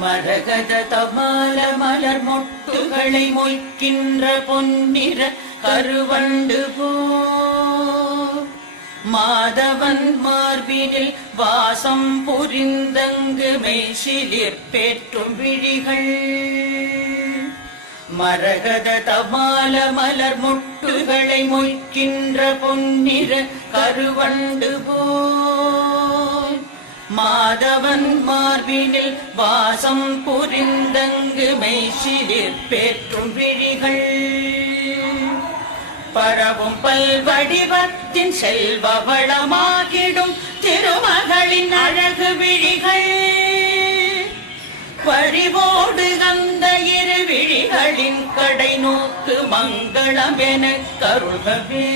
மரகத தமால மலர் மொட்டுகளை மொய்க்கின்ற பொன்னிற கருவண்டு போ மாதவன் மார்பினில் வாசம் புரிந்தங்கு மெய்சிலிற் பேற்றும் விழிகள் மரகத தமால மலர் மொட்டுகளை மொய்க்கின்ற பொன்னிற கருவண்டு போல் மாதவன் மார்பினில் வாசம் புரிந்தங்கு மெய்சிலிற் பேற்றும் விழிகள் பரவும் பல்வடிவத்தின் செல்வ வளமாகிடும் திருமகளின் அழகு விழிகள் பறிவோடு அந்த இரு விழிகளின் கடை நோக்கு மங்களம் என கருள்கவே.